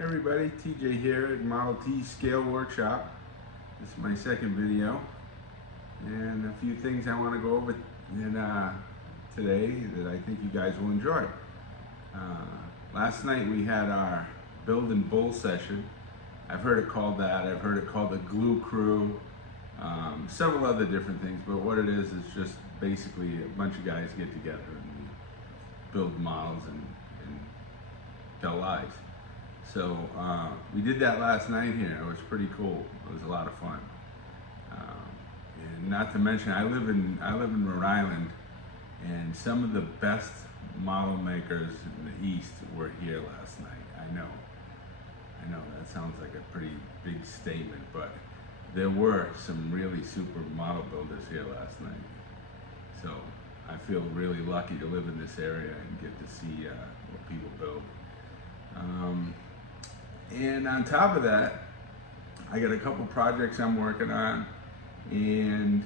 Hey everybody, TJ here at Model T Scale Workshop. This is my second video and a few things I want to go over today that I think you guys will enjoy. Last night we had our build and bull session. I've heard it called that. I've heard it called the glue crew, several other different things, but what it is just basically a bunch of guys get together and build models and tell lies. So we did that last night here. It was pretty cool. It was a lot of fun. And not to mention, I live in Rhode Island, and some of the best model makers in the East were here last night. I know that sounds like a pretty big statement, but there were some really super model builders here last night. So I feel really lucky to live in this area and get to see what people build. And on top of that, I got a couple projects I'm working on, and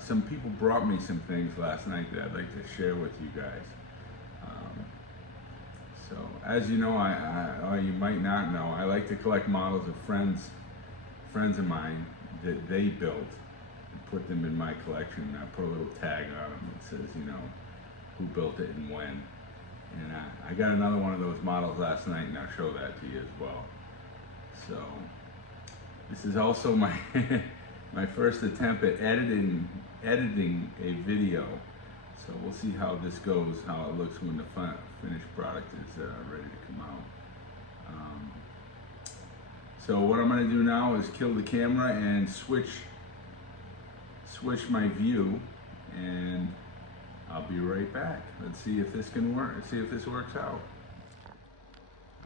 some people brought me some things last night that I'd like to share with you guys. So as you know, or you might not know, I like to collect models of friends of mine that they built and put them in my collection. I put a little tag on them that says, you know, who built it and when. And I got another one of those models last night, and I'll show that to you as well. So this is also my my first attempt at editing a video. So we'll see how this goes, how it looks when the finished product is ready to come out. So what I'm going to do now is kill the camera and switch my view, and I'll be right back. Let's see if this can work. Let's see if this works out.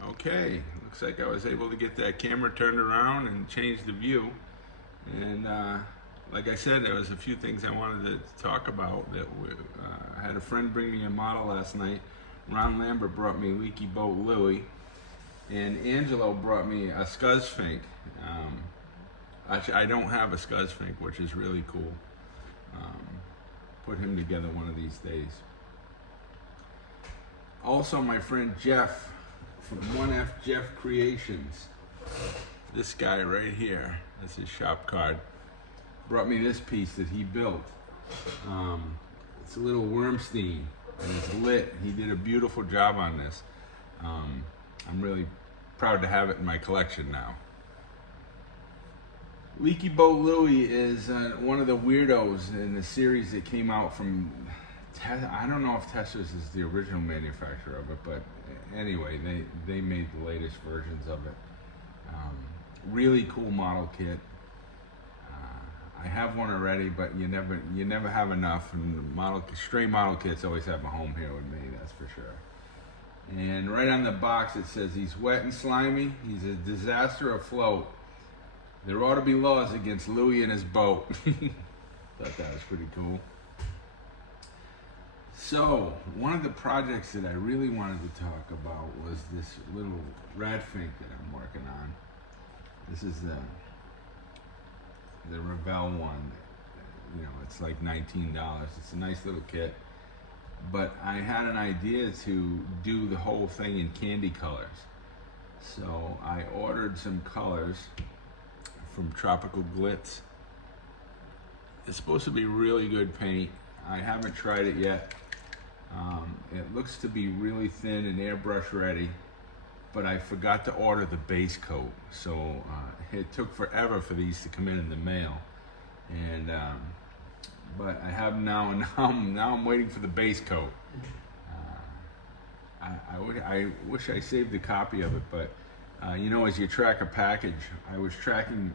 Okay, looks like I was able to get that camera turned around and change the view. And like I said, there was a few things I wanted to talk about. I had a friend bring me a model last night. Ron Lambert brought me Leaky Boat Louie, and Angelo brought me a Skuz-Fink. Actually, I don't have a Skuz-Fink, which is really cool. Put him together one of these days. Also, my friend Jeff from 1F Jeff Creations, this guy right here, that's his shop card, brought me this piece that he built. It's a little Wormstein, and it's lit. He did a beautiful job on this. I'm really proud to have it in my collection now. Leaky Boat Louie is one of the weird-ohs in the series that came out from, I don't know if Tesser's is the original manufacturer of it, but anyway, they made the latest versions of it. Really cool model kit. I have one already, but you never have enough, and stray model kits always have a home here with me, that's for sure. And right on the box it says, he's wet and slimy, he's a disaster afloat. There ought to be laws against Louie and his boat. Thought that was pretty cool. So, one of the projects that I really wanted to talk about was this little Skuz-Fink that I'm working on. This is the Revell one. You know, it's like $19. It's a nice little kit. But I had an idea to do the whole thing in candy colors. So I ordered some colors from Tropical Glitz. It's supposed to be really good paint. I haven't tried it yet. It looks to be really thin and airbrush ready, but I forgot to order the base coat. So it took forever for these to come in the mail. And but I have now, and now I'm waiting for the base coat. I wish I saved a copy of it, but you know, as you track a package, I was tracking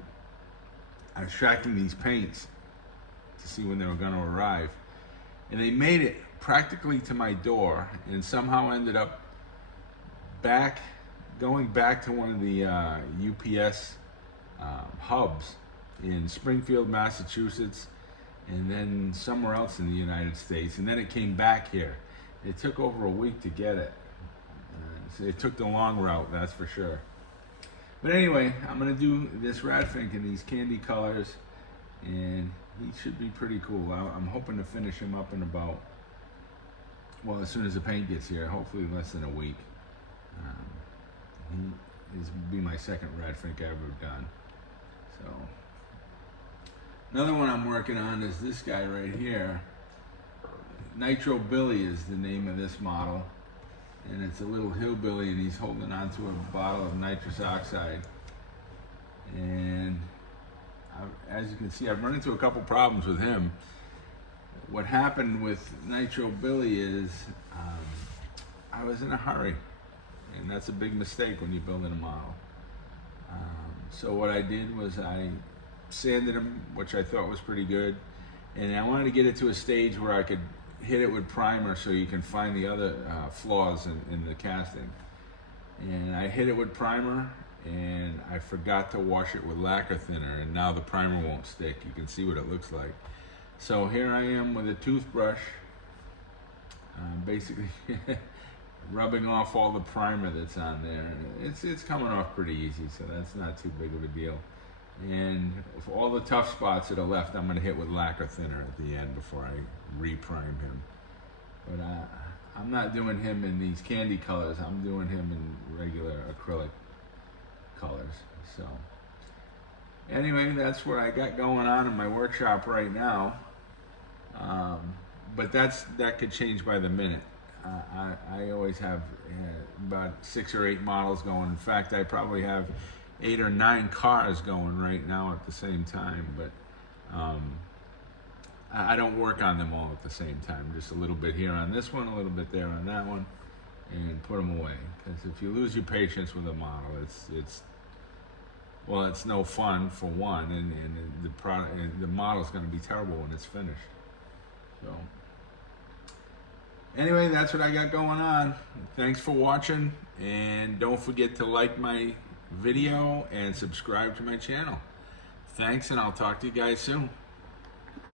these paints to see when they were going to arrive, and they made it practically to my door, and somehow ended up going back to one of the UPS hubs in Springfield, Massachusetts, and then somewhere else in the United States, and then it came back here. It took over a week to get it. So it took the long route, that's for sure. But anyway, I'm going to do this Skuz-Fink in these candy colors, and he should be pretty cool. I'm hoping to finish him up in about, well, as soon as the paint gets here, hopefully less than a week. is be my second red-fink I've ever done. So another one I'm working on is this guy right here. Nitro Billy is the name of this model, and it's a little hillbilly, and he's holding onto a bottle of nitrous oxide. And as you can see, I've run into a couple problems with him. What happened with Nitro Billy is I was in a hurry, and that's a big mistake when you're building a model. So what I did was I sanded him, which I thought was pretty good, and I wanted to get it to a stage where I could hit it with primer so you can find the other flaws in the casting. And I hit it with primer, and I forgot to wash it with lacquer thinner, and now the primer won't stick. You can see what it looks like. So here I am with a toothbrush, basically rubbing off all the primer that's on there. It's coming off pretty easy, so that's not too big of a deal. And for all the tough spots that are left, I'm gonna hit with lacquer thinner at the end before I re-prime him. But I'm not doing him in these candy colors. I'm doing him in regular acrylic colors. So anyway, that's what I got going on in my workshop right now. But that could change by the minute. I always have about 6 or 8 models going. In fact, I probably have 8 or 9 cars going right now at the same time, but I don't work on them all at the same time. Just a little bit here on this one, a little bit there on that one, and put them away. Because if you lose your patience with a model, it's no fun for one, and the product, the model's going to be terrible when it's finished. So anyway, that's what I got going on. Thanks for watching, and don't forget to like my video and subscribe to my channel. Thanks, and I'll talk to you guys soon.